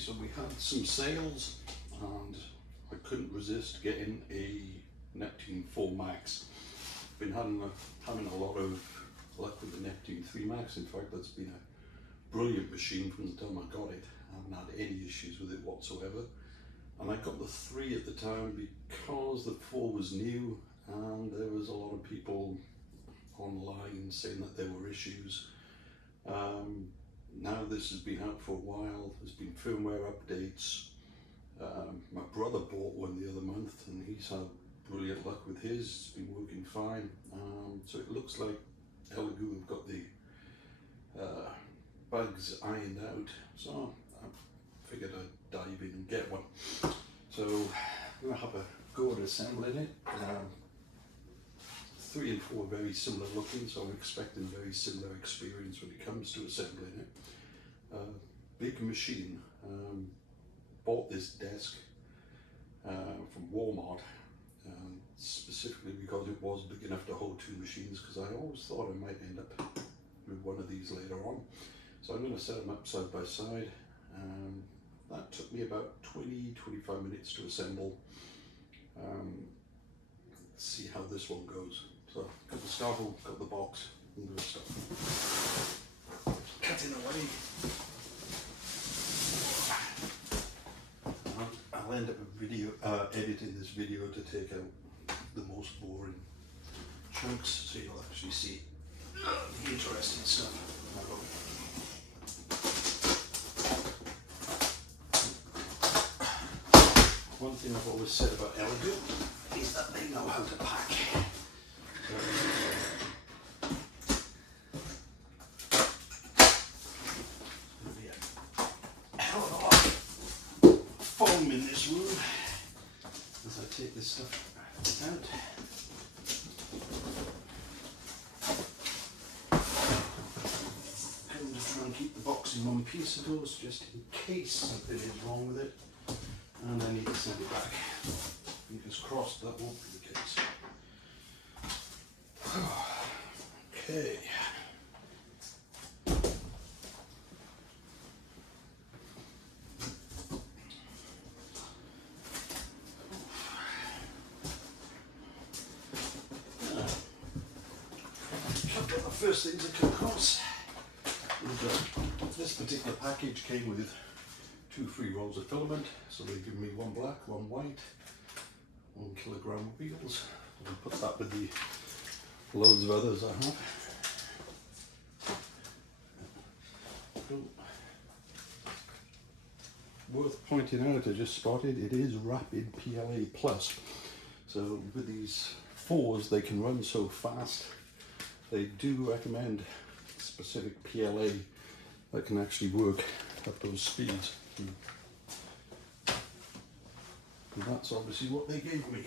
so we had some sales and I couldn't resist getting a Neptune 4 Max. Been having a lot of luck with the Neptune 3 Max. In fact, that's been a brilliant machine from the time I got it. I haven't had any issues with it whatsoever. And I got the 3 at the time because the 4 was new and there was a lot of people online saying that there were issues. Now this has been out for a while, there's been firmware updates. My brother bought one the other month and he's had brilliant luck with his, it's been working fine. So it looks like Elegoo have got the bugs ironed out, so I figured I'd dive in and get one. So I'm going to have a go at assembling it. 3 and 4 are very similar looking, so I'm expecting a very similar experience when it comes to assembling it. Big machine. Bought this desk from Walmart specifically because it was big enough to hold 2 machines, because I always thought I might end up with one of these later on. So I'm going to set them up side by side. That took me about 20-25 minutes to assemble. Let's see how this one goes. So got the scalpel, got the box, and the stuff. Cutting away. I'll end up editing this video to take out the most boring chunks, so you'll actually see the interesting stuff. One thing I've always said about Elegoo is that they know how to pack. There'll be a hell of a lot of foam in this room as I take this stuff out. And to try and keep the box in one piece, of course, just in case something is wrong with it. And I need to send it back. Fingers crossed that won't be the case. Okay. A couple of the first things I come across is this particular package came with 2 free rolls of filament, so they give me 1 black, 1 white, 1 kilogram of wheels. I'll put that with the loads of others I have. Worth pointing out, I just spotted, it is Rapid PLA Plus. So with these 4s, they can run so fast. They do recommend specific PLA that can actually work at those speeds. And that's obviously what they gave me.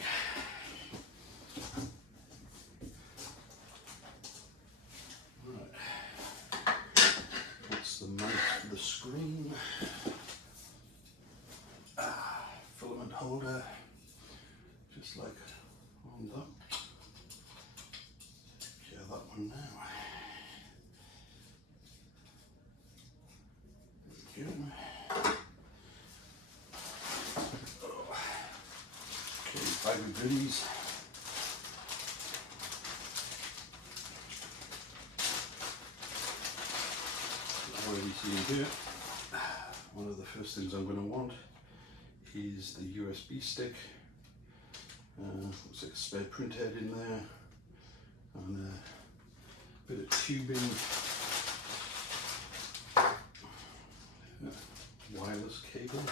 Right. That's the mount for the screen. Filament holder, just like on that. Take care of that one now. There we go. Bag of goodies. I've already seen here. One of the first things I'm going to want is the USB stick. Looks like a spare print head in there, and a bit of tubing, wireless cable.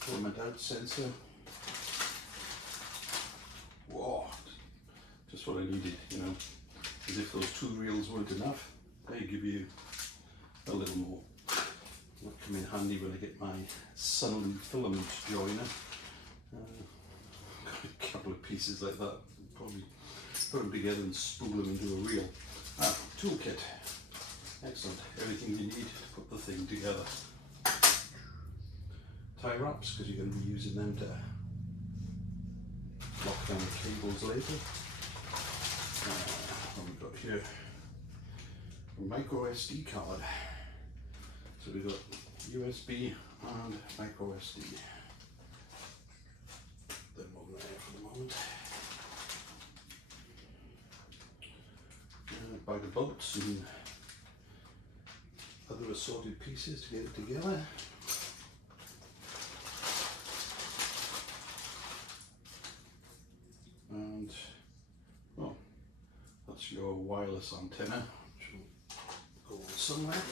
Filament out sensor. Whoa, just what I needed, you know. As if those 2 reels weren't enough, they give you a little more. That'll come in handy when I get my Sunloop filament joiner. Got a couple of pieces like that. Probably put them together and spool them into a reel. Toolkit. Excellent. Everything you need to put the thing together. Tie wraps, because you're going to be using them to lock down the cables later. What we've got here, a micro SD card. So we've got USB and micro SD. Them on there for the moment. Buy the bolts and other assorted pieces to get it together. And well, that's your wireless antenna, which will go on somewhere.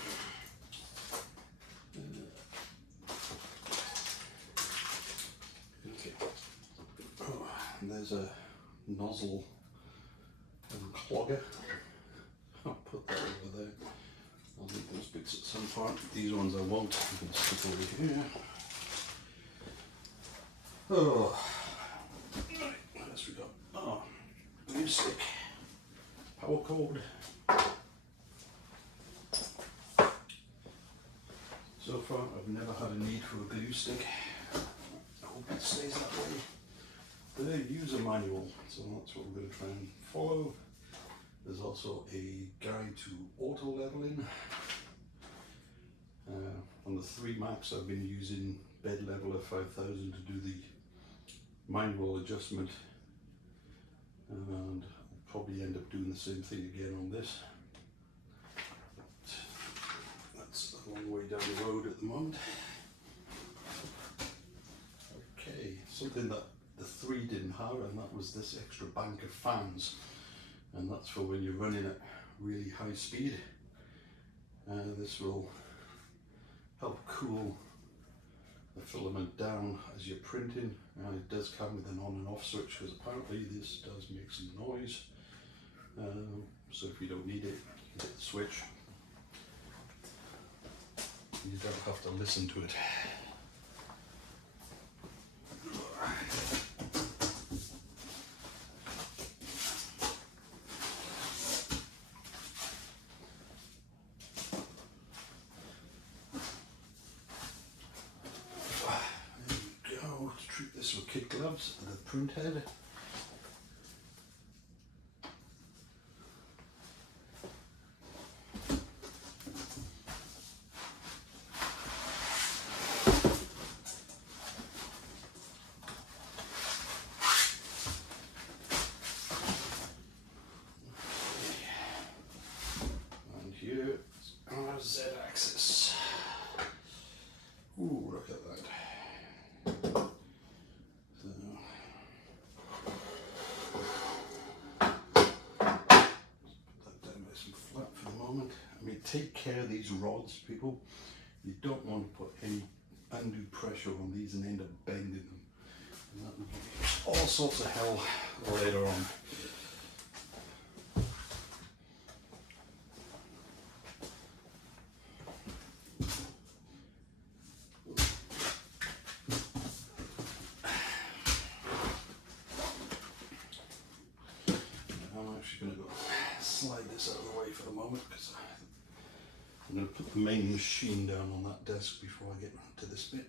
Okay. Oh, and there's a nozzle unclogger. I'll put that over there. I'll need those bits at some point. These ones I won't. You can stick over here. Oh, right. What else we got? Oh, glue stick, power cord. So far, I've never had a need for a glue stick. I hope it stays that way. The user manual, so that's what we're going to try and follow. There's also a guide to auto leveling. On the 3 Max I've been using bed leveler 5000 to do the manual adjustment, and I'll probably end up doing the same thing again on this. But that's a long way down the road at the moment. Okay, something that the 3 didn't have, and that was this extra bank of fans. And that's for when you're running at really high speed. This will help cool the filament down as you're printing, and it does come with an on and off switch, because apparently this does make some noise. So if you don't need it, you can hit the switch. You don't have to listen to it. Kid gloves, the print head. And here is our Z-axis. Ooh, look at that. Take care of these rods, people. You don't want to put any undue pressure on these and end up bending them. And that will give you all sorts of hell later on. I'm actually going to go slide this out of the way for the moment, because I'm going to put the main machine down on that desk before I get to this bit.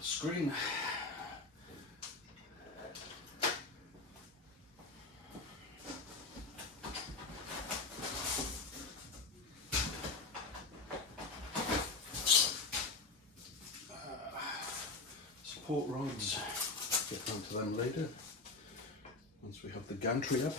Screen. Support rods, get onto them later once we have the gantry up.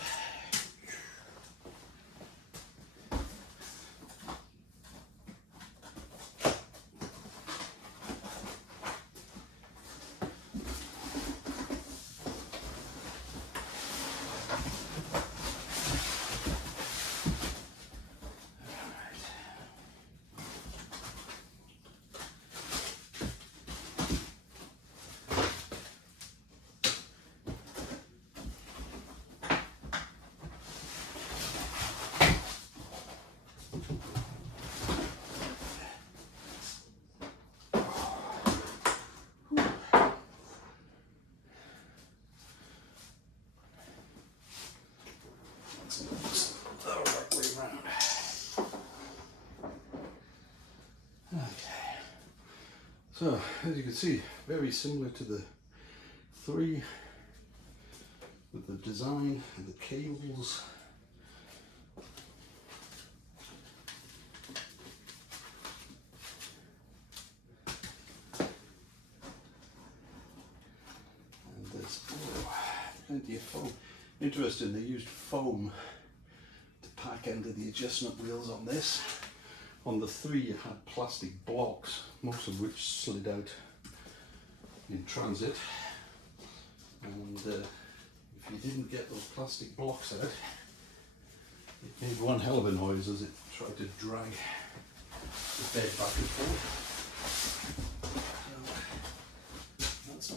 So as you can see, very similar to the 3 with the design and the cables. And there's plenty of foam. Interesting, they used foam to pack into the adjustment wheels on this. On the 3 you had plastic blocks, most of which slid out in transit. And if you didn't get those plastic blocks out, it made one hell of a noise as it tried to drag the bed back and forth. So that's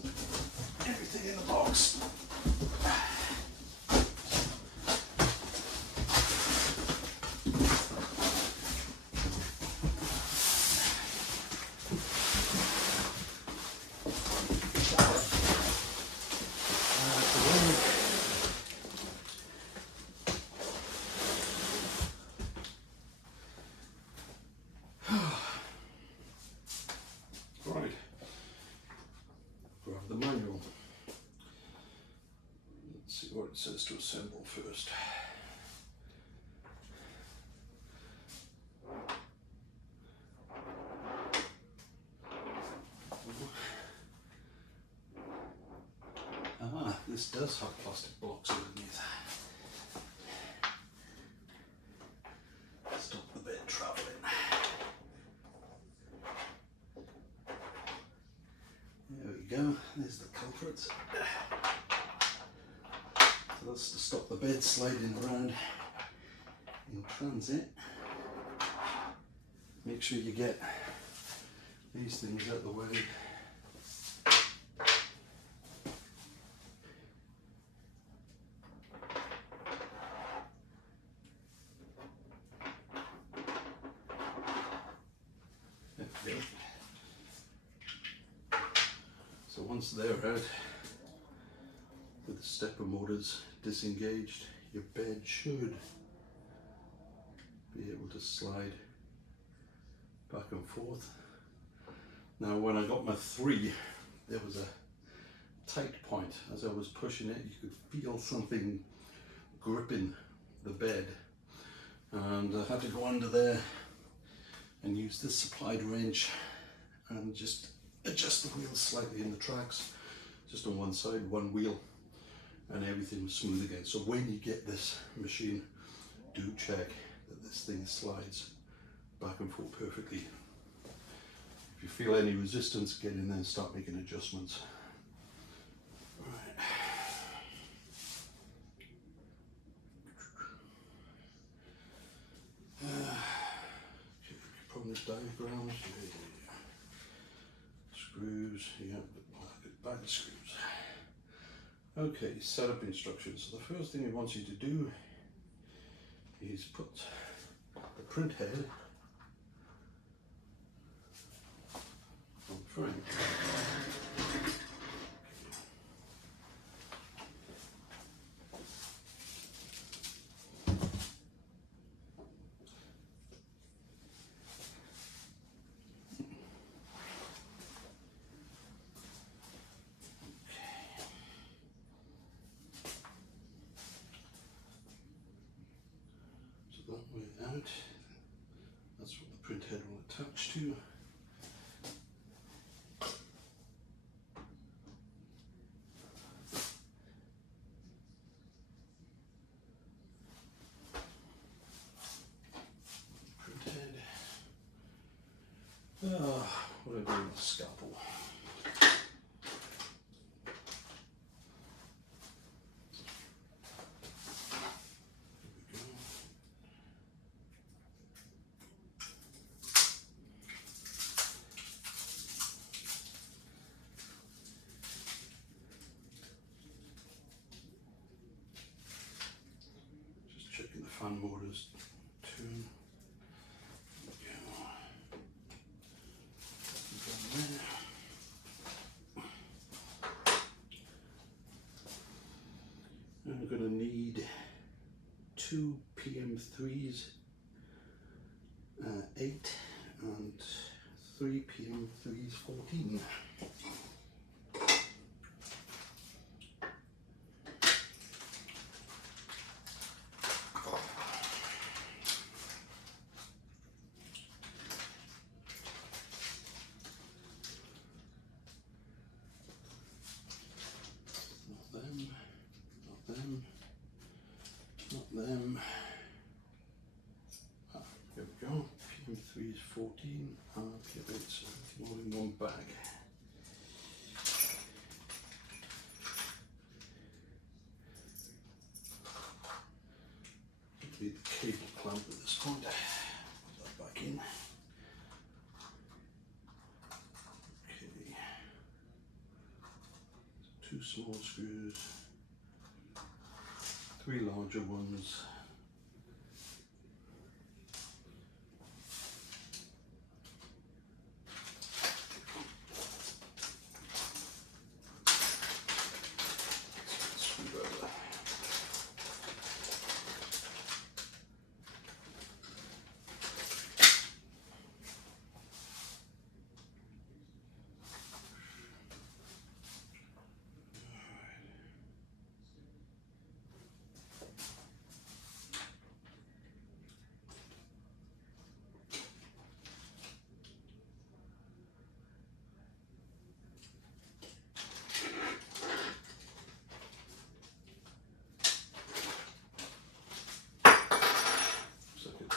everything in the box. Right, grab the manual. Let's see what it says to assemble first. Ah, this does have plastic blocks underneath. Stop the bed travelling. There we go, there's the culprit. So that's to stop the bed sliding around in transit. Make sure you get these things out of the way. There we go. So once they're out, with the stepper motors disengaged, your bed should be able to slide back and forth. Now when I got my 3, there was a tight point. As I was pushing it, you could feel something gripping the bed, and I had to go under there and use this supplied wrench and just adjust the wheels slightly in the tracks, just on one side, one wheel, and everything was smooth again. So when you get this machine, do check that this thing slides back and forth perfectly. If you feel any resistance, get in there and start making adjustments. Right. From the diagrams, screws, yeah, back of screws. Okay, setup instructions. So the first thing it wants you to do is put the print head on the frame. That way out, that's what the print head will attach to. Print head. What do I do with the scalpel? Checking the fan motors turn. And we're going to need 2 PM3s, 8 and 3 PM 3's 14. Not them. Ah, here we go. PM3's 14. It's all in one bag. Need the cable clamp at this point. Put that back in. Okay. 2 small screws. 3 larger ones. Screwdriver.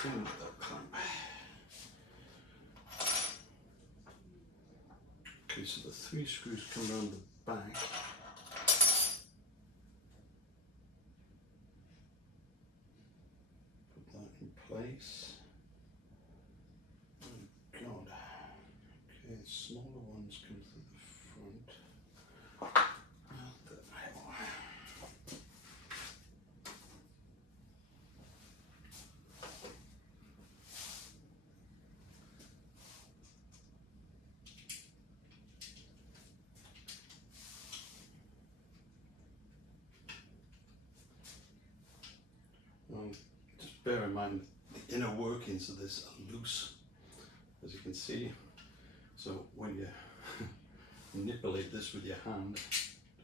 That clamp. Okay, so the 3 screws come around the back. Put that in place. Oh God. Okay, smaller ones come through the front. What the hell? Just bear in mind the inner workings of this are loose, as you can see. So when you manipulate this with your hand,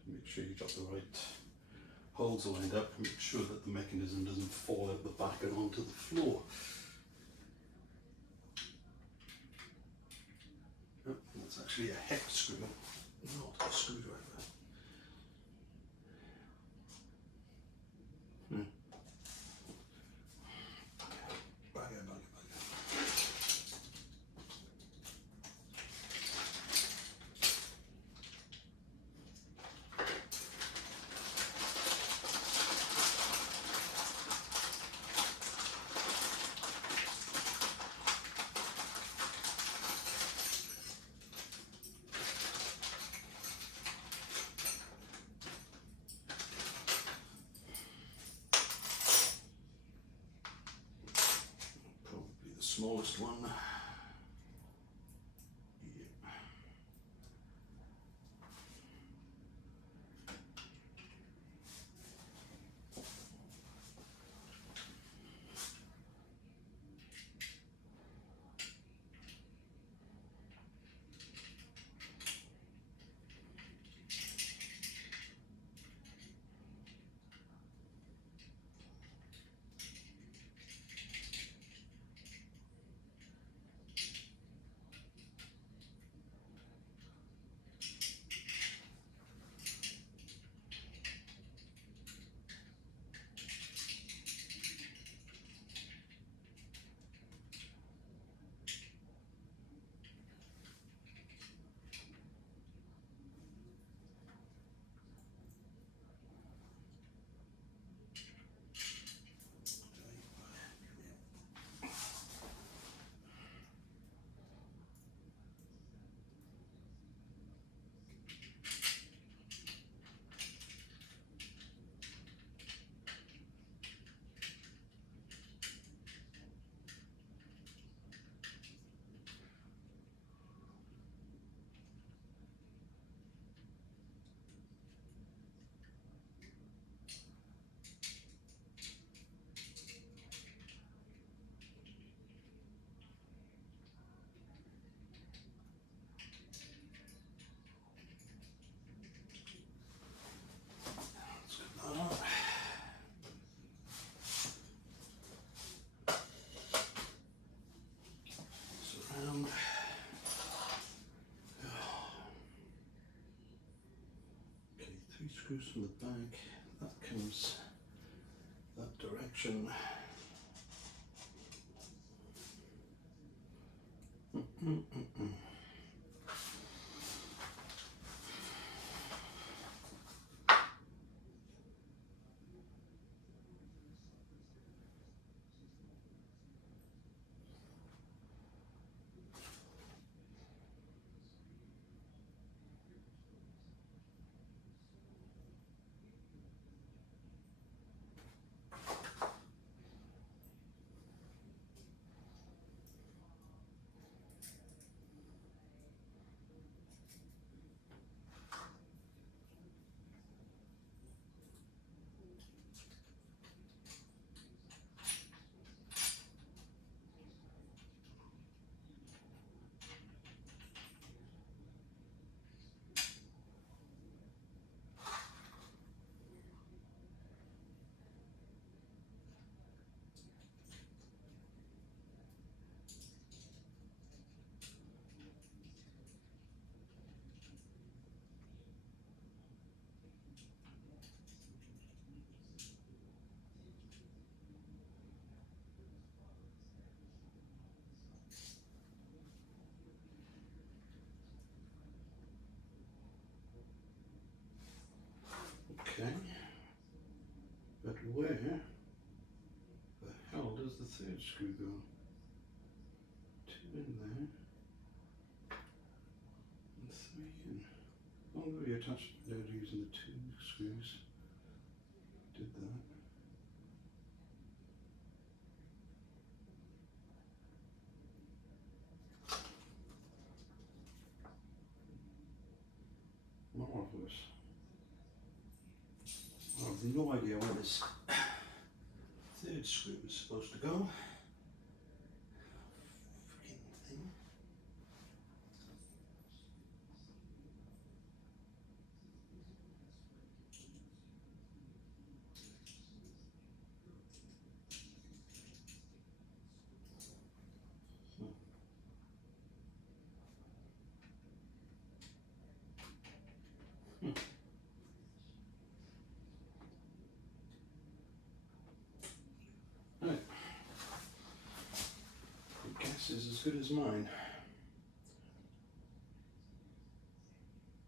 make sure you've got the right holes lined up, and make sure that the mechanism doesn't fall out the back and onto the floor. Oh, that's actually a hex screw, not a screwdriver. Smallest one. Yeah. screws from the back. That comes that direction. Okay, but where the hell does the third screw go? Two in there, and three in. Oh, we attached it there using the two screws. Did that. Marvelous. I have no idea where this third screw is supposed to go. Freaking thing. Right. The guess is as good as mine.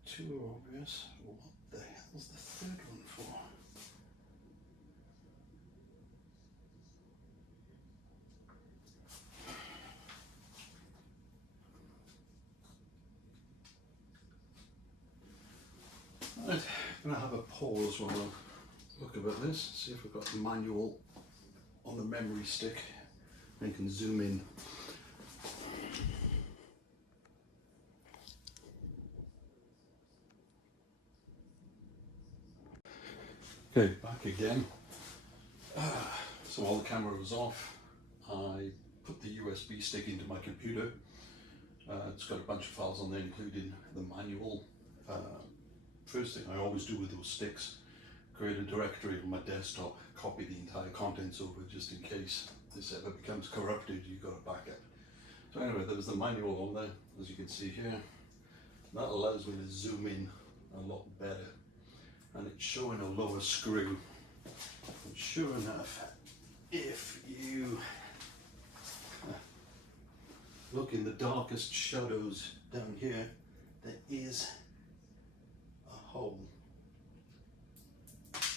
Two are obvious. What the hell's the third one for? Right, I'm going to have a pause while I look about this, see if we've got the manual on the memory stick and can zoom in. Okay, back again. So while the camera was off, I put the USB stick into my computer. It's got a bunch of files on there, including the manual. First thing I always do with those sticks, create a directory on my desktop, copy the entire contents over just in case this ever becomes corrupted, you've got a backup. So anyway, there was the manual on there, as you can see here. That allows me to zoom in a lot better. And it's showing a lower screw. And sure enough, if you look in the darkest shadows down here, there is a hole,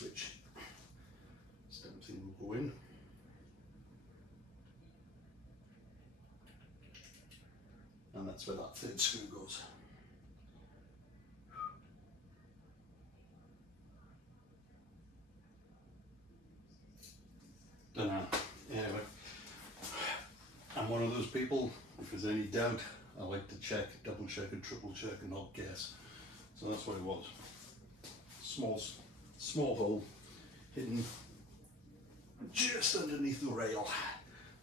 which something will go in. And that's where that third screw goes. Don't know. Anyway, I'm one of those people, if there's any doubt, I like to check, double check and triple check and not guess. So that's what it was. Small hole hidden just underneath the rail.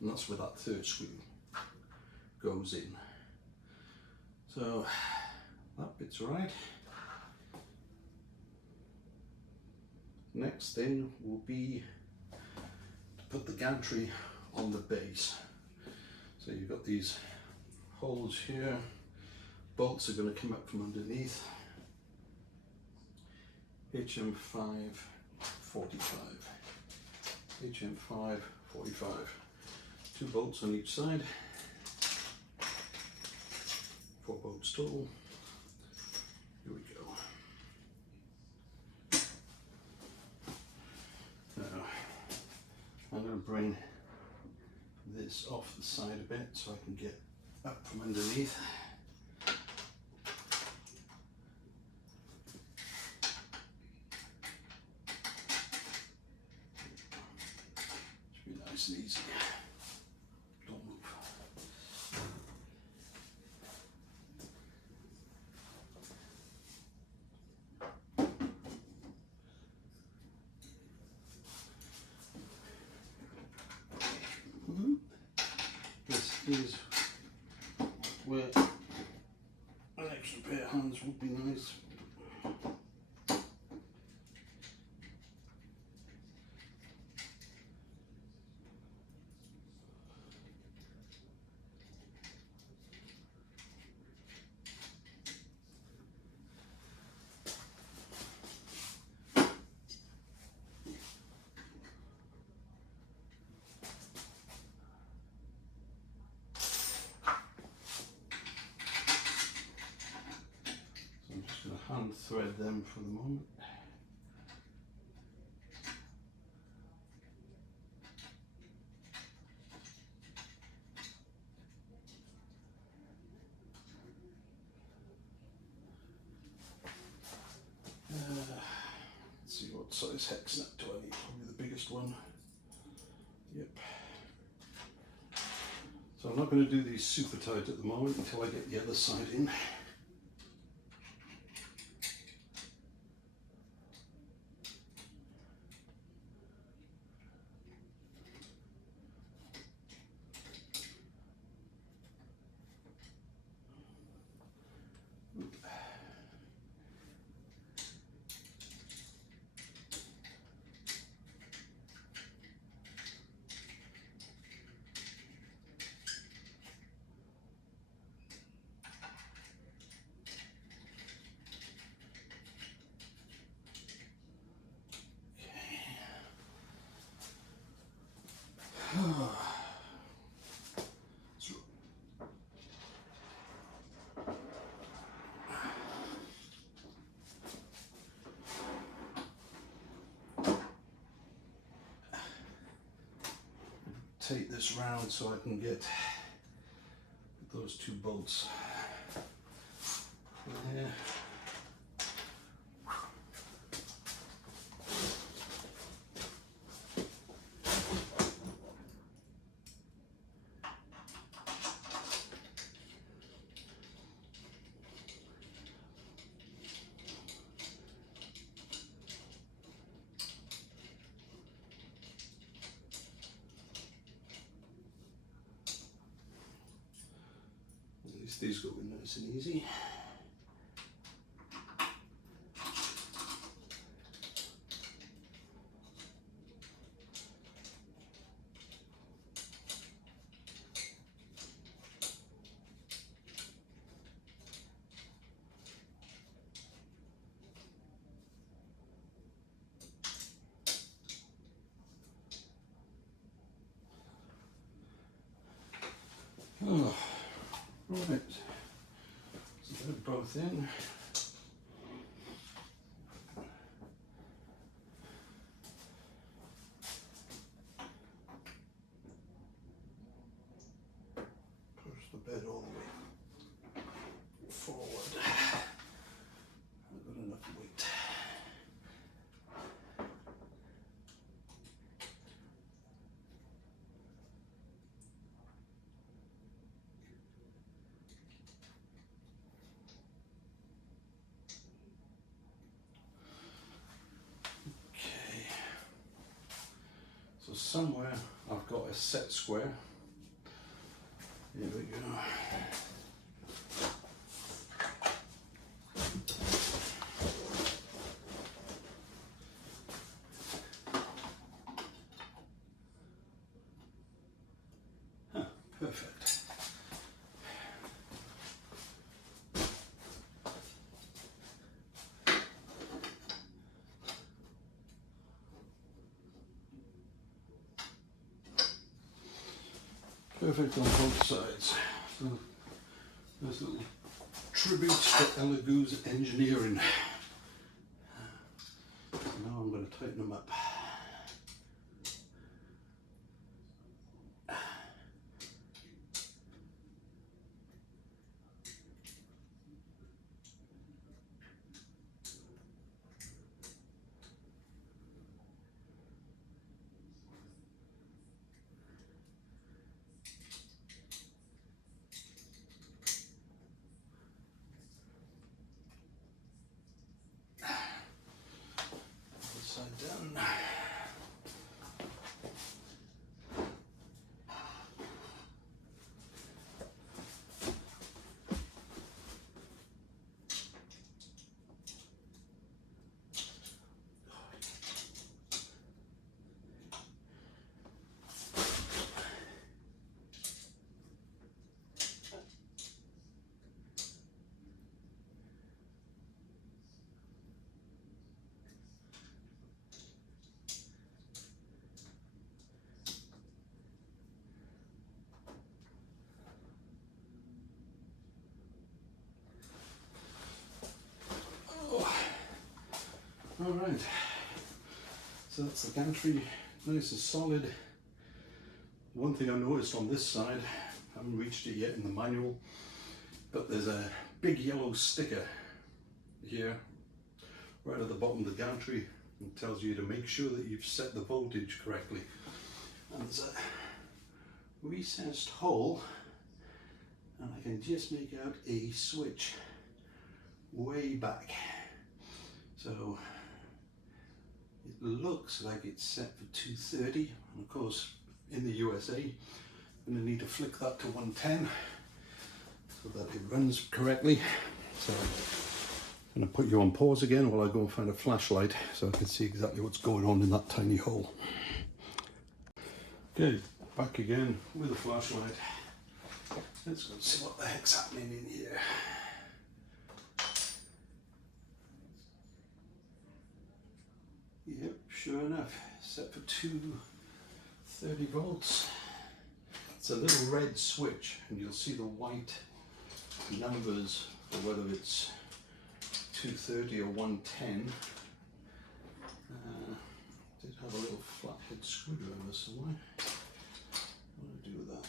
And that's where that third screw goes in. So that bit's right. Next thing will be to put the gantry on the base. So you've got these holes here, bolts are going to come up from underneath, HM5 45. HM5 45. 2 bolts on each side. 4 bolts total. Here we go. Now, I'm going to bring this off the side a bit so I can get up from underneath. Should be nice and easy. Don't move. This is where an extra pair of hands would be nice. Hand thread them for the moment. Let's see what size hex nut do I need, probably the biggest one. Yep. So I'm not going to do these super tight at the moment until I get the other side in. Take this round so I can get those 2 bolts there. These go in nice and easy. Oh, right. So they're both in. Push the bed all the way forward. I've got enough weight. So somewhere I've got a set square. Here we go. Perfect. Perfect on both sides. So there's a little tribute to Elegoo's engineering. Now I'm going to tighten them up. Side down. All right, so that's the gantry, nice and solid. One thing I noticed on this side, I haven't reached it yet in the manual, but there's a big yellow sticker here, right at the bottom of the gantry. It tells you to make sure that you've set the voltage correctly. And there's a recessed hole, and I can just make out a switch way back. So it looks like it's set for 230, and of course in the USA I'm going to need to flick that to 110 so that it runs correctly. So I'm going to put you on pause again while I go and find a flashlight so I can see exactly what's going on in that tiny hole. Okay, back again with a flashlight. Let's go see what the heck's happening in here. Yep, sure enough, set for 230 volts. It's a little red switch, and you'll see the white numbers for whether it's 230 or 110. Did have a little flathead screwdriver somewhere. What do I do with that?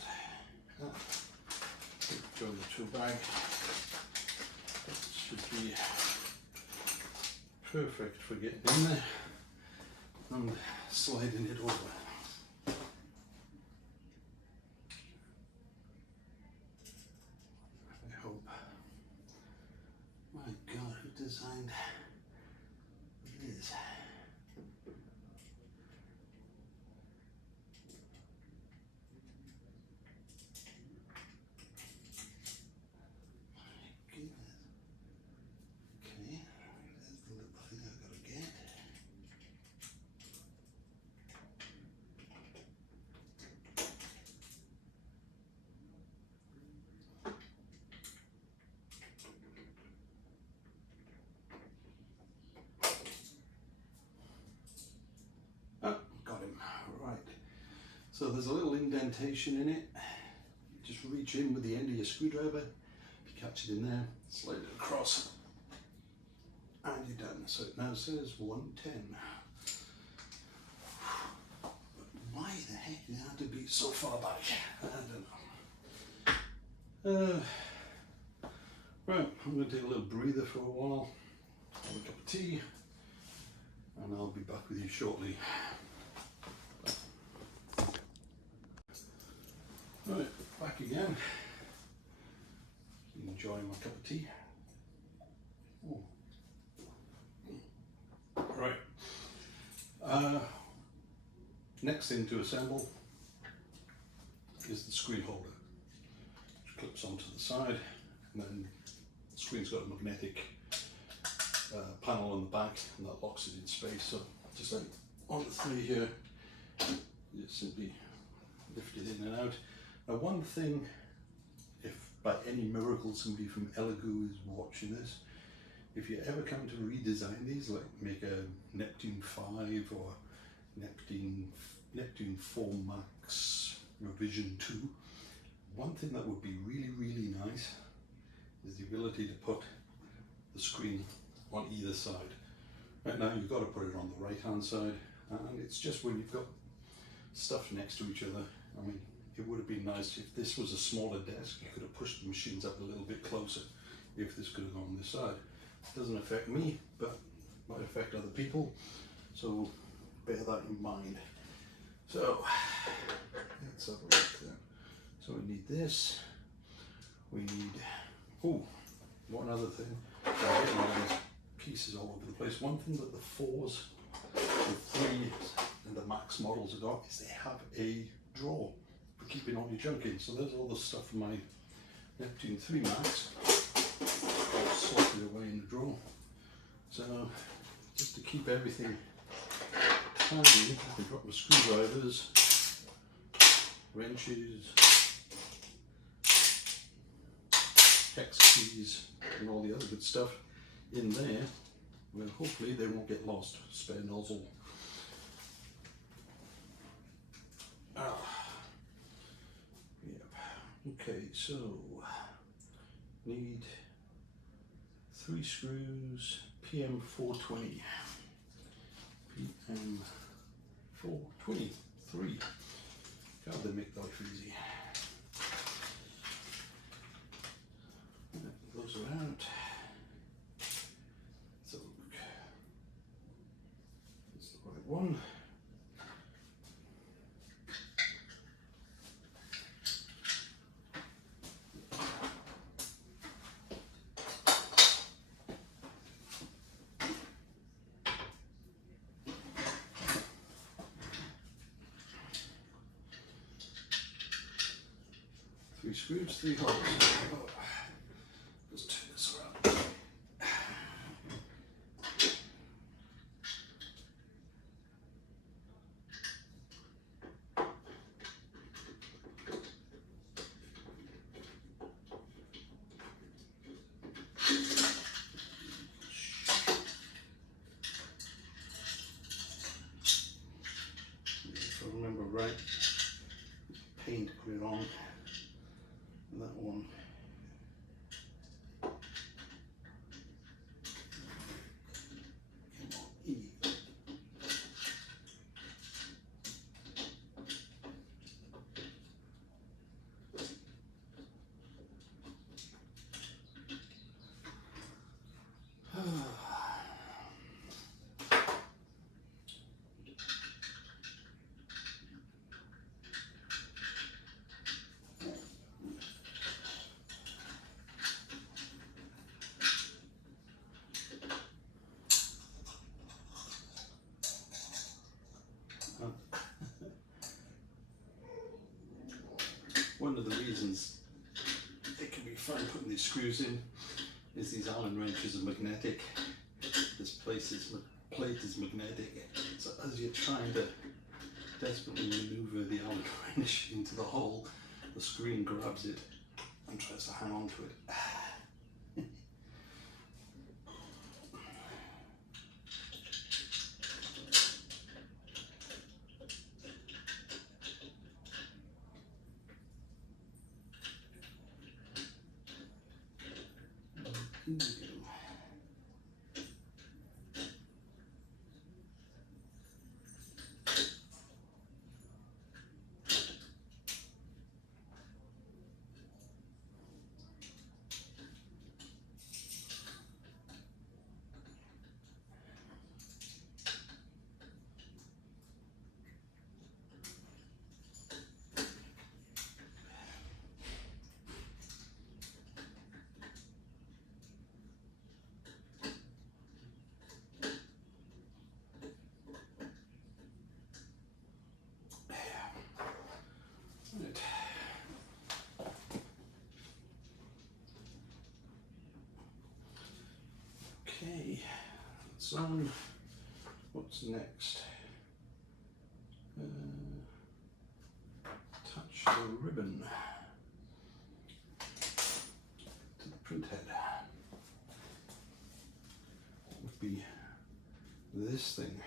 Throw the tool bag. That should be perfect for getting in there and sliding it over. I hope. My God, who designed this? So there's a little indentation in it. Just reach in with the end of your screwdriver. If you catch it in there, slide it across, and you're done. So it now says 110. But why the heck did it have to be so far back? I don't know. Right, I'm going to take a little breather for a while, have a cup of tea, and I'll be back with you shortly. Right, back again. Enjoying my cup of tea. Ooh. Right. Next thing to assemble is the screen holder, which clips onto the side, and then the screen's got a magnetic panel on the back, and that locks it in space. So just like on the three here, you just simply lift it in and out. Now, one thing, if by any miracle somebody from Elegoo is watching this, if you ever come to redesign these, like make a Neptune 5 or Neptune 4 Max revision 2. One thing that would be really, really nice is the ability to put the screen on either side. Right now you've got to put it on the right hand side, and it's just when you've got stuff next to each other. I mean, it would have been nice if this was a smaller desk, you could have pushed the machines up a little bit closer if this could have gone on this side. It doesn't affect me, but might affect other people, so bear that in mind. So let's have a look then. So we need this, we need, oh, one other thing, I'm getting all these pieces all over the place. One thing that the 4s, the 3s and the Max models have got is they have a drawer for keeping all your junk in. So there's all the stuff from my Neptune 3 Max all slotted away in the drawer. So just to keep everything handy, I can drop my screwdrivers, wrenches, hex keys and all the other good stuff in there, where hopefully they won't get lost. Spare nozzle. Yep. Okay, so need 3 screws, PM 420. PM 423. God, they make life easy. Those are out. So look, that's the right one. Three screws, 3 holes. Oh, let's turn this around. If I remember right, pain to put it on. That one. Come on, in. One of the reasons it can be fun putting these screws in is these Allen wrenches are magnetic. This plate is magnetic. So as you're trying to desperately maneuver the Allen wrench into the hole, the screen grabs it and tries to hang on to it. Here we go. Okay, so what's next? Attach the ribbon to the print head. Would be this thing.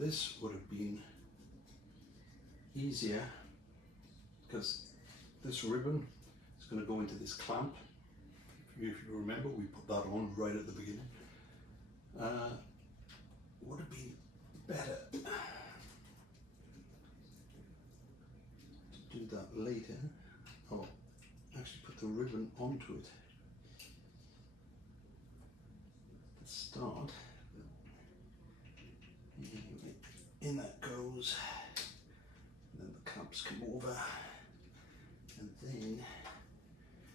this would have been easier because this ribbon is going to go into this clamp. If you remember, we put that on right at the beginning. Would have been better to do that later, or actually put the ribbon onto it at the start. Anyway, in that goes, and then the clamps come over, and then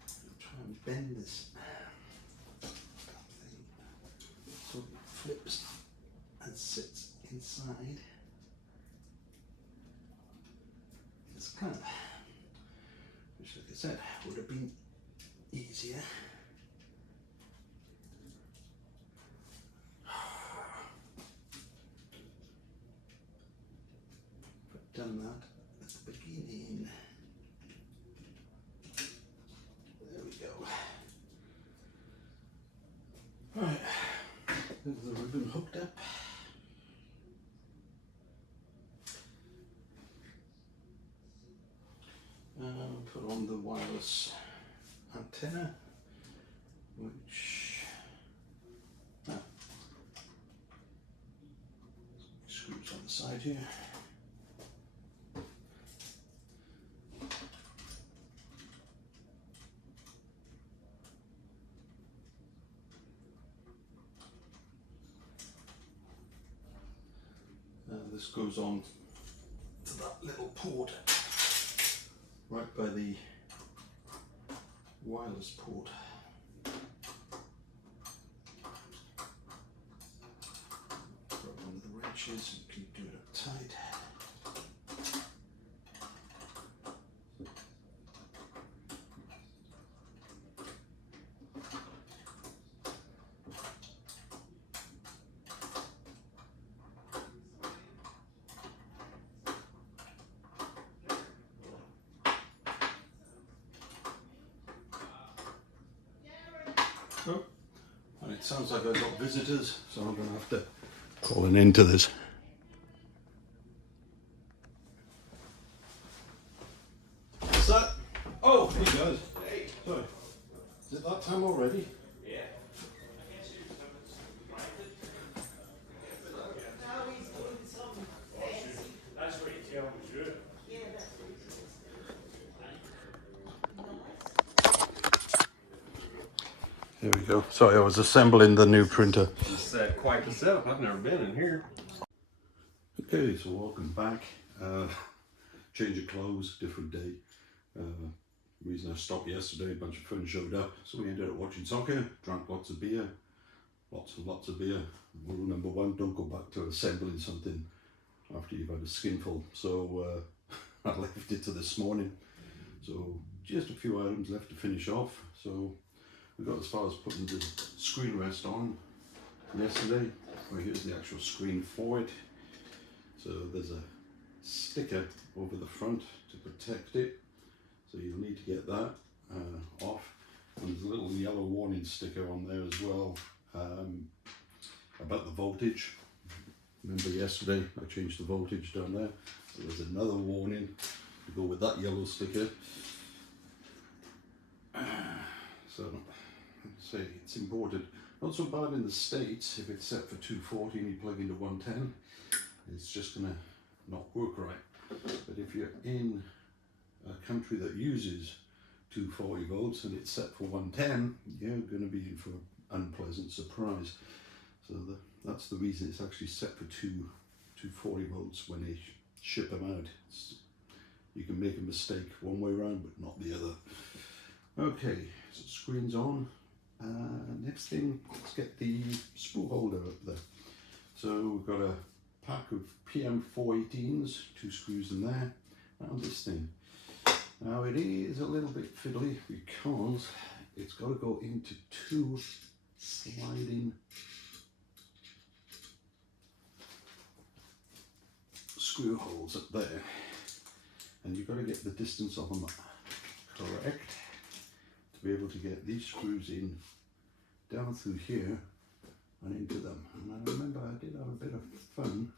I'll try and bend this thing so it flips and sits inside. It's kind of, which like I said, would have been easier. I've done that at the beginning. There we go. Right, there's the ribbon hooked up. Put on the wireless antenna, which screws on the side here. This goes on to that little port right by the wireless port. Grab one of the wrenches and keep doing it tight. Oh, and it sounds like I've got visitors, so I'm going to have to call an end to this. What's that? Oh, hey guys. Hey. Sorry. Is it that time already? Yeah. That's what you tell me, sure. There we go. Sorry, I was assembling the new printer. It's quite the setup. I've never been in here. Okay, so welcome back. Change of clothes, different day. Reason I stopped yesterday, a bunch of friends showed up, so we ended up watching soccer, drank lots of beer, lots and lots of beer. Rule number one, don't go back to assembling something after you've had a skinful. So I left it to this morning. So just a few items left to finish off. So we got as far as putting the screen rest on yesterday. Well, here's the actual screen for it. So there's a sticker over the front to protect it. So you'll need to get that off. And there's a little yellow warning sticker on there as well about the voltage. Remember yesterday I changed the voltage down there. So there's another warning to go with that yellow sticker. So say it's imported. Not so bad in the States if it's set for 240 and you plug into 110. It's just gonna not work right. But if you're in a country that uses 240 volts and it's set for 110, you're gonna be in for an unpleasant surprise. So that's the reason it's actually set for 240 volts when they ship them out. You can make a mistake one way around, but not the other. Okay, so screen's on. Next thing, let's get the spool holder up there. So we've got a pack of PM418s, 2 screws in there, and this thing. Now it is a little bit fiddly because it's got to go into 2 sliding screw holes up there, and you've got to get the distance of them correct to be able to get these screws in down through here and into them. And I remember I did have a bit of fun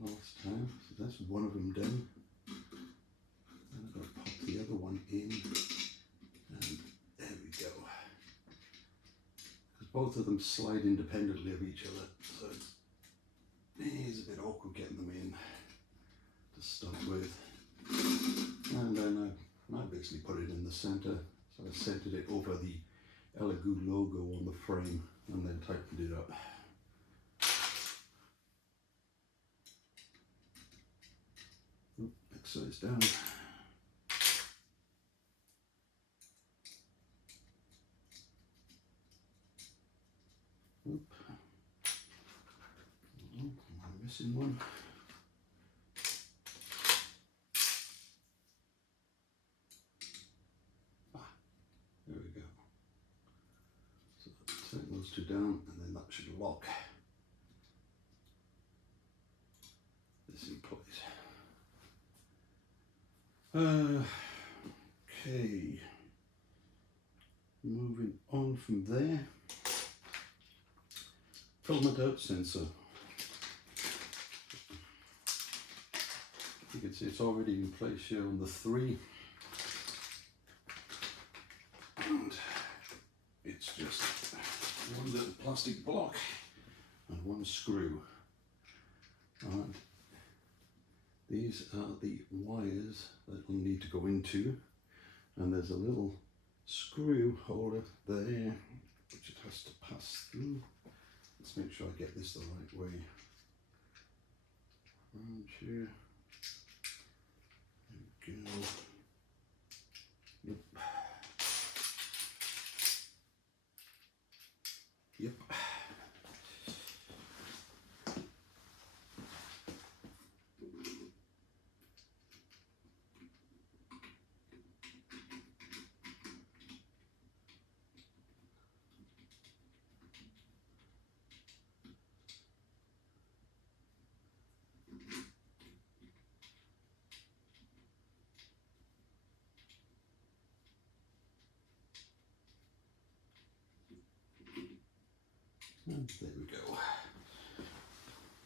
last time. So that's one of them done. And I've got to pop the other one in, and there we go. Because both of them slide independently of each other, so it's a bit awkward getting them in to start with. And then I basically put it in the center, so I centered it over the Elegoo logo on the frame and then tightened it up. Next size down. Oop. Am I missing one? There we go. So tighten those two down, and then that should lock this in place. Okay. Moving on from there. Filament out sensor. You can see it's already in place here on the 3. And it's just one little plastic block and one screw. And these are the wires that will need to go into, and there's a little screw holder there which it has to pass through. Let's make sure I get this the right way. Around here. There we go. Yep. Yep. And there we go.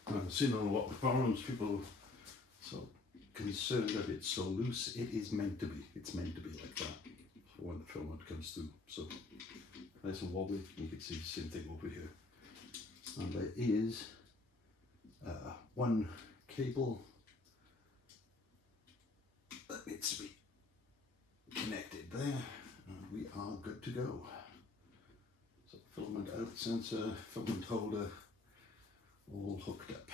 I've seen on a lot of forums people so concerned that it's so loose. It is meant to be. It's meant to be like that when the filament comes through. So nice and wobbly. You can see the same thing over here. And there is one cable that needs to be connected there, and we are good to go. So filament out sensor, filament holder, all hooked up.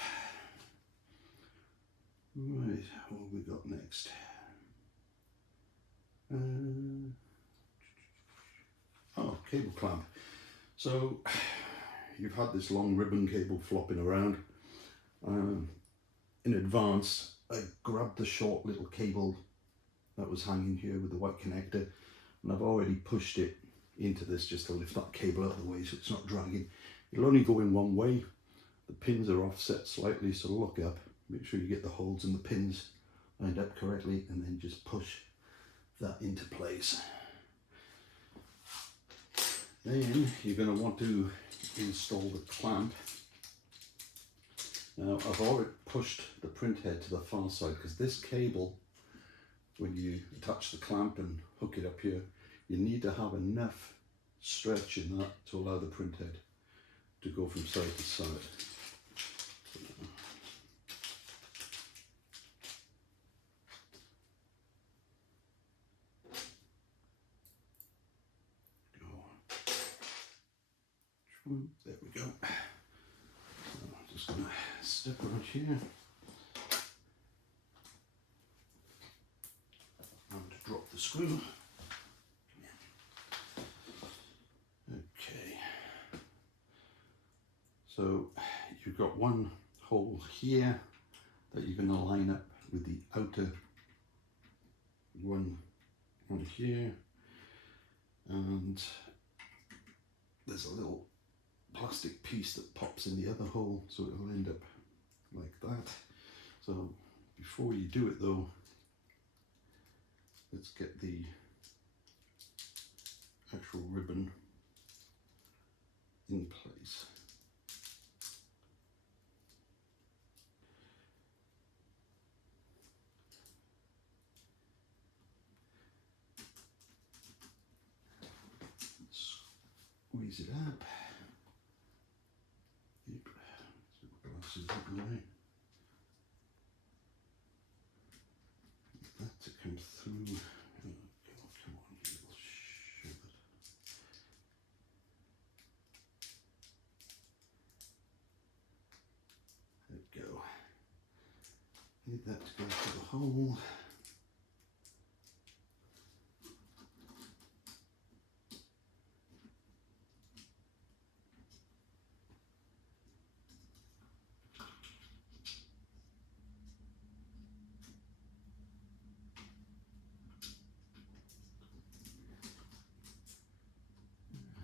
Right, what have we got next? Oh, cable clamp. So you've had this long ribbon cable flopping around. In advance, I grabbed the short little cable that was hanging here with the white connector, and I've already pushed it into this just to lift that cable out of the way so it's not dragging. It'll only go in one way. The pins are offset slightly, so look up, make sure you get the holes in the pins lined up correctly, and then just push that into place. Then you're going to want to install the clamp. Now I've already pushed the print head to the far side, because this cable, when you attach the clamp and hook it up here, you need to have enough stretch in that to allow the print head to go from side to side. There we go. So I'm just going to step around here and drop the screw. Okay. So you've got one hole here that you're going to line up with the outer one here, and there's a little plastic piece that pops in the other hole, so it'll end up like that. So before you do it though, let's get the actual ribbon in place. raise it up. Yep. Glasses up away. That to come through. Oh, come on, you little shove it. There we go. Need that to go through the hole.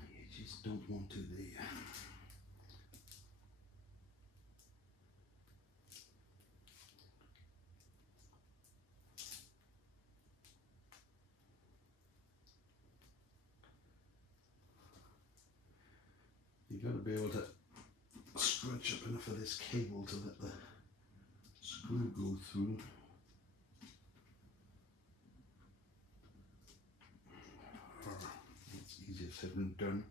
You just don't want to there. You've got to be able to stretch up enough of this cable to let the screw go through. It's easier said than done.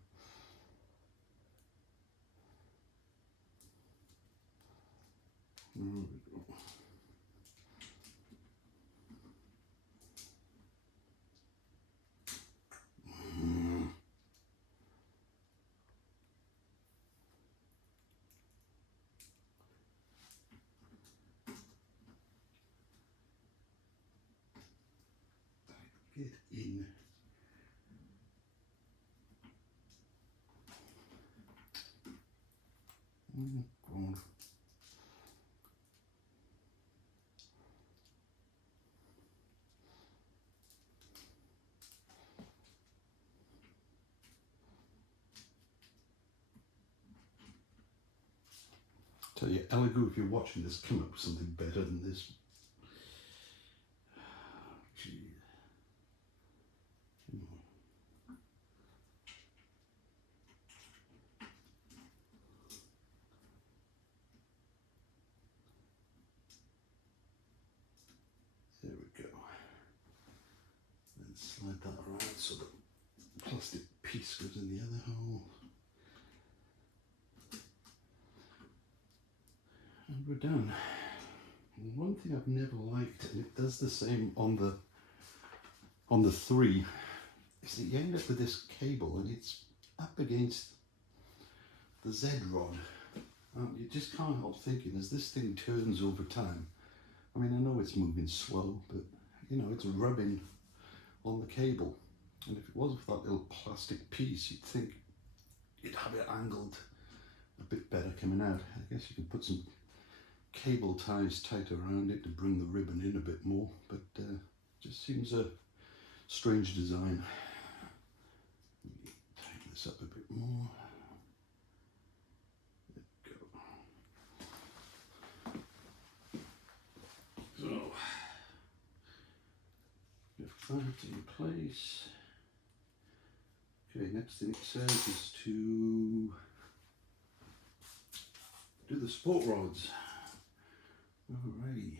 There we go. Get in. Go on. Tell you, Elegoo, if you're watching this, come up with something better than this. Gee. There we go. Then slide that around so the plastic piece goes in the other hole. And we're done. One thing I've never liked, and it does the same on the 3, is that you end up with this cable and it's up against the Z rod. You just can't help thinking, as this thing turns over time, I mean, I know it's moving slow, but you know, it's rubbing on the cable. And if it wasn't for that little plastic piece, you'd think you'd have it angled a bit better coming out. I guess you can put some cable ties tight around it to bring the ribbon in a bit more, but just seems a strange design. Tighten this up a bit more. There we go. So, lift that in place. Okay, next thing it says is to do the support rods. Alrighty.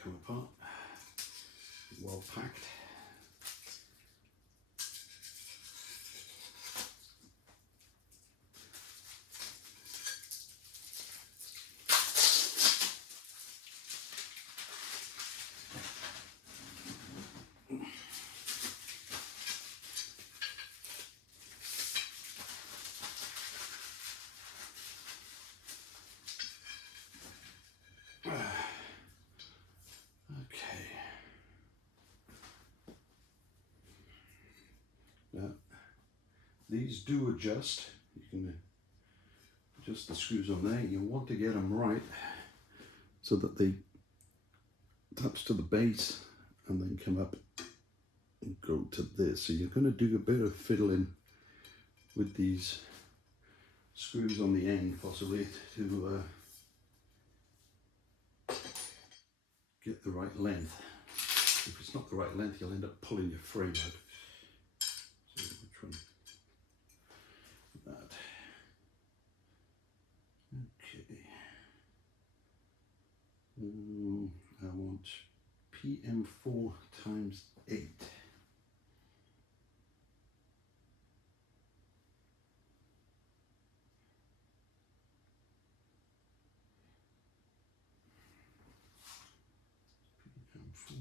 Come apart, well packed. These do adjust. You can just the screws on there. You want to get them right so that they attach to the base and then come up and go to this. So you're going to do a bit of fiddling with these screws on the end, possibly, to get the right length. If it's not the right length, you'll end up pulling your frame out. So which one? That. Okay. I want PM4 times 8. PM4.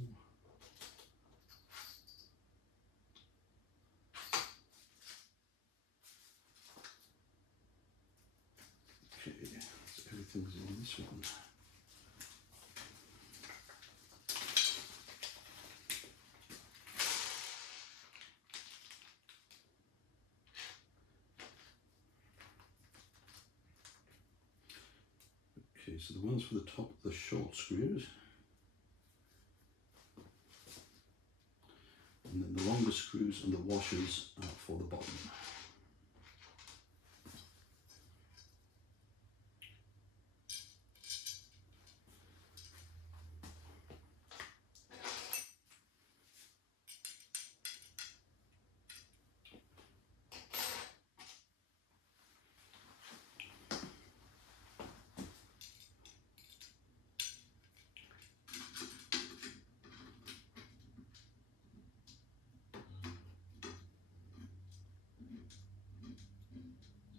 Okay, so everything's in this one. Okay, so the ones for the top are the short screws, and then the longer screws and the washers are for the bottom.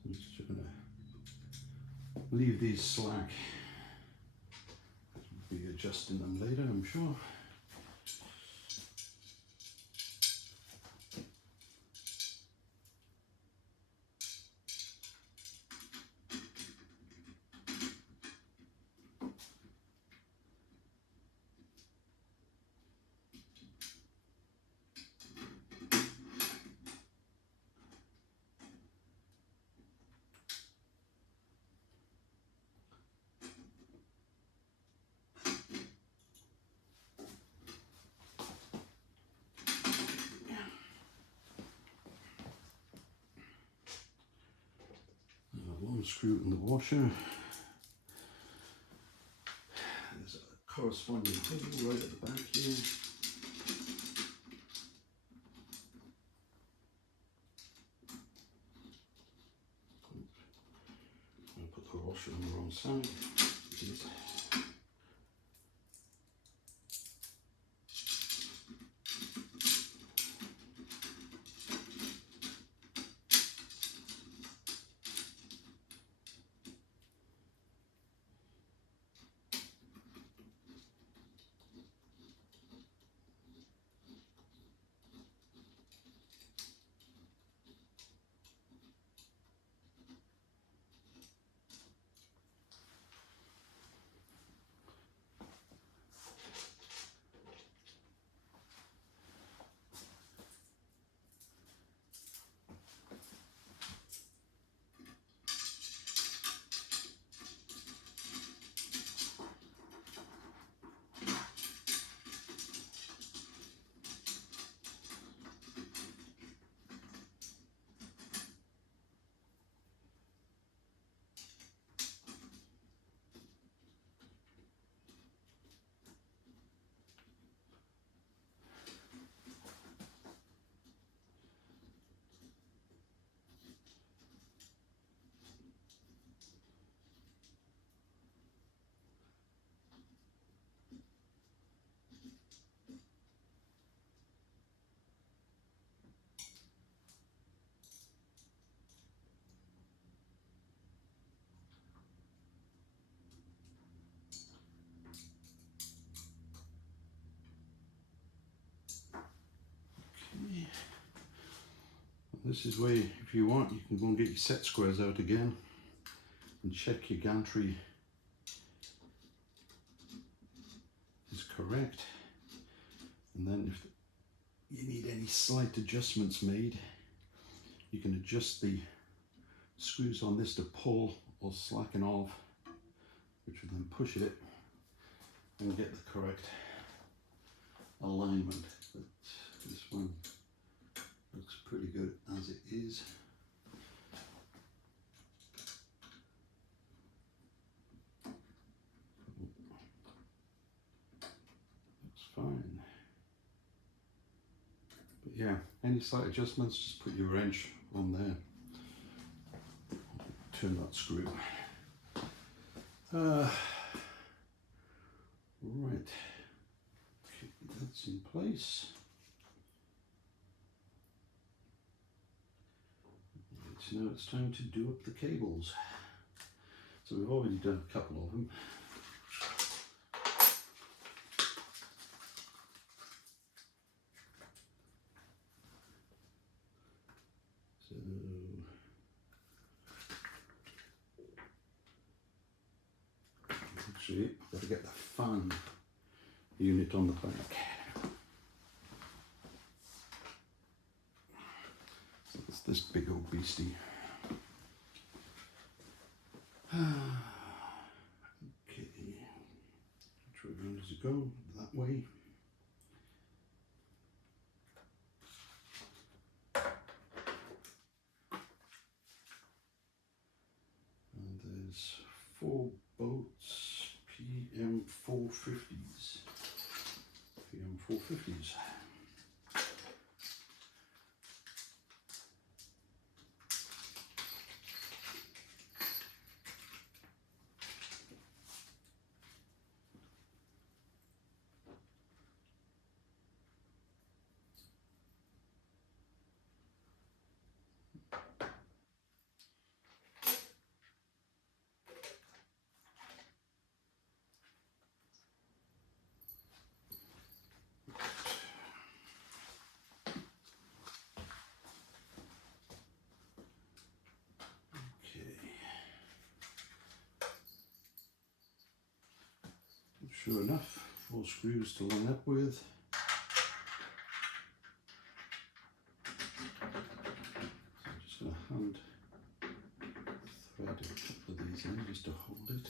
I'm just going to leave these slack. We'll be adjusting them later, I'm sure. One screw in the washer. There's a corresponding hole right at the back here. I'll put the washer on the wrong side. This is where, if you want, you can go and get your set squares out again and check your gantry is correct. And then if you need any slight adjustments made, you can adjust the screws on this to pull or slacken off, which will then push it and get the correct alignment. But this one looks pretty good as it is. Looks fine. But yeah, any slight adjustments, just put your wrench on there. Turn that screw. Right, okay, that's in place. Right, so now it's time to do up the cables. So we've already done a couple of them. So actually, I've got to get the fan unit on the back. So it's this big old beastie. Okay, which way around does it go? That way. And there's 4 bolts, PM450s. PM450s. Sure enough, 4 screws to line up with. So I'm just going to hand thread a couple of these in just to hold it.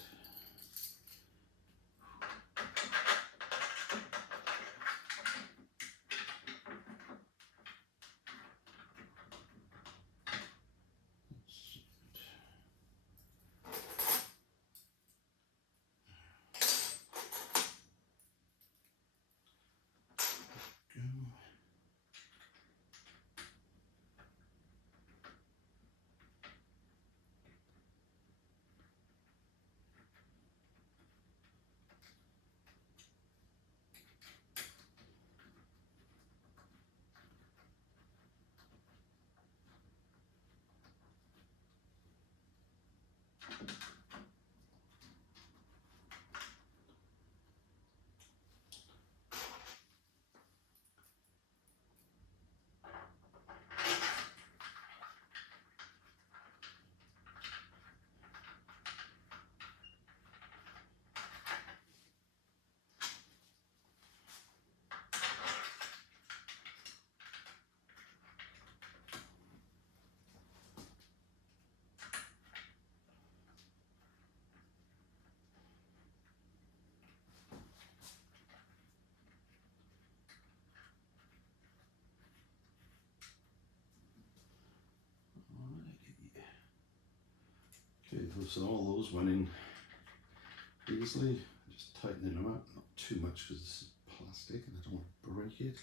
Okay, so all those went in easily. Just tightening them up, not too much because this is plastic and I don't want to break it.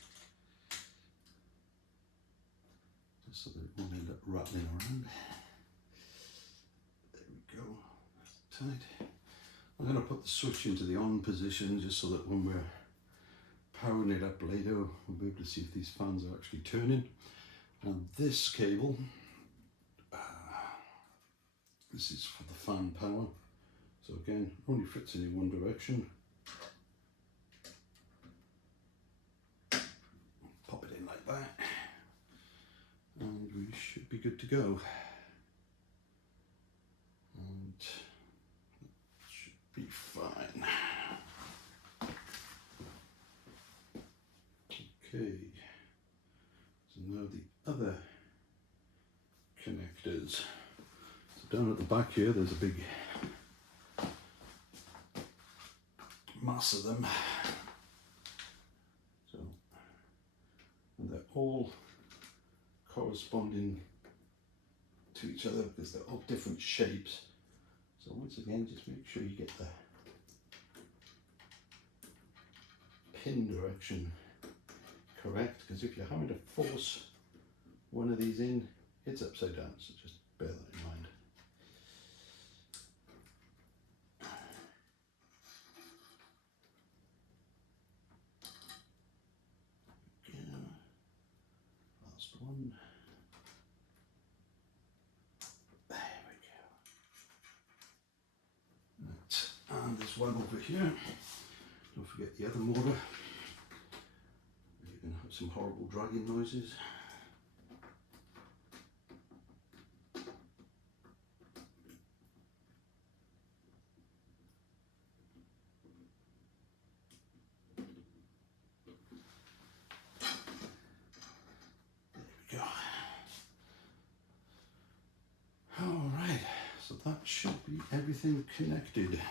Just so that it won't end up rattling around. There we go, that's tight. I'm going to put the switch into the on position just so that when we're powering it up later, we'll be able to see if these fans are actually turning. And this cable, this is for the fan power. So again, only fits in one direction. Pop it in like that. And we should be good to go. And it should be fine. Okay. So now the other connectors. So down at the back here, there's a big mass of them. So, and they're all corresponding to each other because they're all different shapes. So once again, just make sure you get the pin direction correct, because if you're having to force one of these in, it's upside down, so just bear that in mind. Okay. Last one. There we go. Right. And there's one over here. Don't forget the other motor. You're going to have some horrible dragging noises. There we go. Alright, so that should be everything connected. Make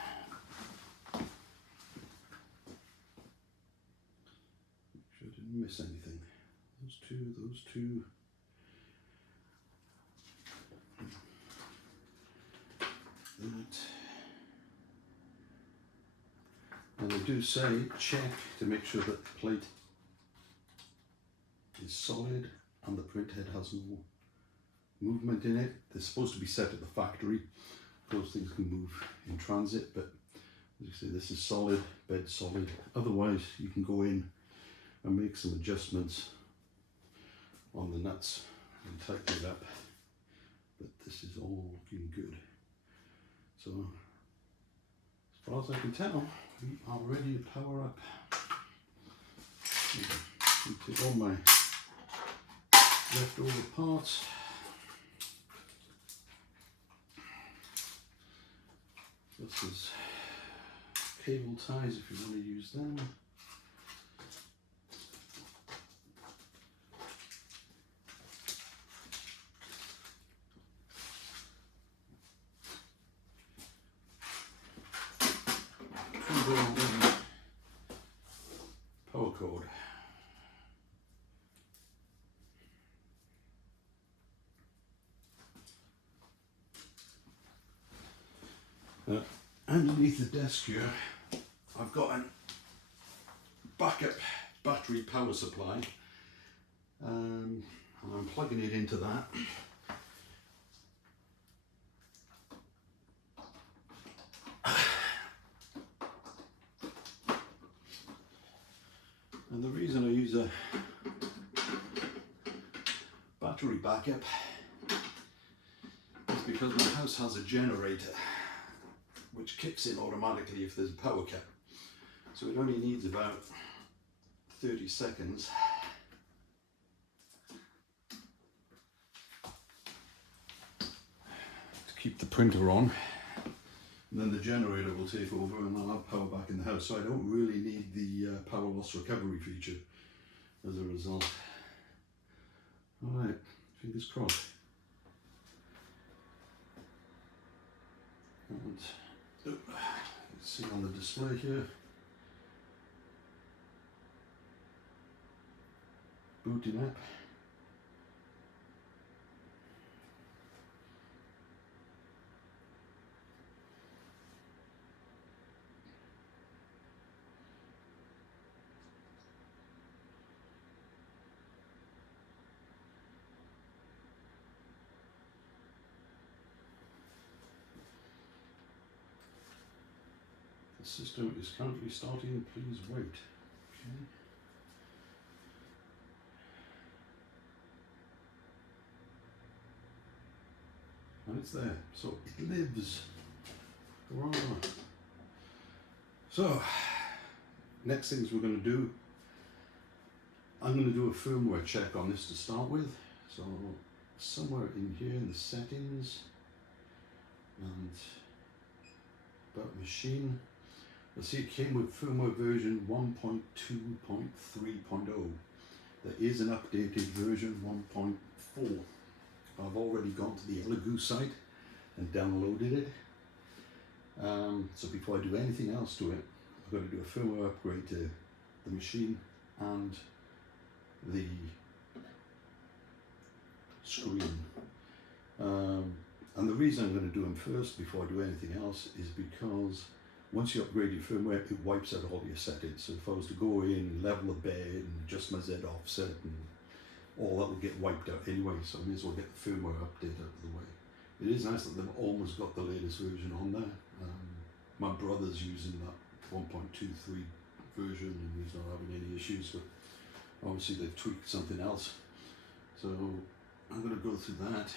sure I didn't miss anything. Those two. That. And they do say check to make sure that the plate is solid and the printhead has no movement in it. They're supposed to be set at the factory. Those things can move in transit, but as you see, this is solid, bed solid. Otherwise, you can go in and make some adjustments on the nuts and tighten it up. But this is all looking good. So, as far as I can tell, we are ready to power up. Take all my leftover parts. This is cable ties if you want to use them. Power cord. Underneath the desk here, I've got a backup battery power supply. I'm plugging it into that. And the reason I use a battery backup is because my house has a generator which kicks in automatically if there's a power cut. So it only needs about 30 seconds to keep the printer on, and then the generator will take over and I'll have power back in the house. So I don't really need the power loss recovery feature as a result. Alright, fingers crossed. And you can see on the display here, booting up. The system is currently starting, please wait. Okay. And it's there, so it lives. Hurrah. So, next things we're going to do, I'm going to do a firmware check on this to start with. So, somewhere in here in the settings, and about machine, you'll see it came with firmware version 1.2.3.0. There is an updated version 1.4. I've already gone to the Elegoo site and downloaded it. So before I do anything else to it, I've got to do a firmware upgrade to the machine and the screen. And the reason I'm going to do them first before I do anything else is because once you upgrade your firmware, it wipes out all your settings. So if I was to go in, level the bed and adjust my Z offset, and all that will get wiped out anyway, so I may as well get the firmware update out of the way. It is nice that they've almost got the latest version on there. My brother's using that 1.23 version and he's not having any issues, but obviously they've tweaked something else. So I'm going to go through that.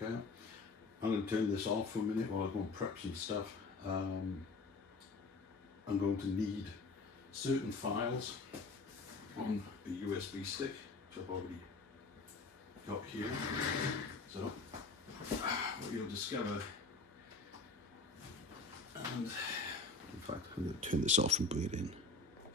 Back out. I'm going to turn this off for a minute while I go and prep some stuff. I'm going to need certain files on a USB stick, which I've already got here. So what you'll discover, and in fact I'm going to turn this off and bring it in.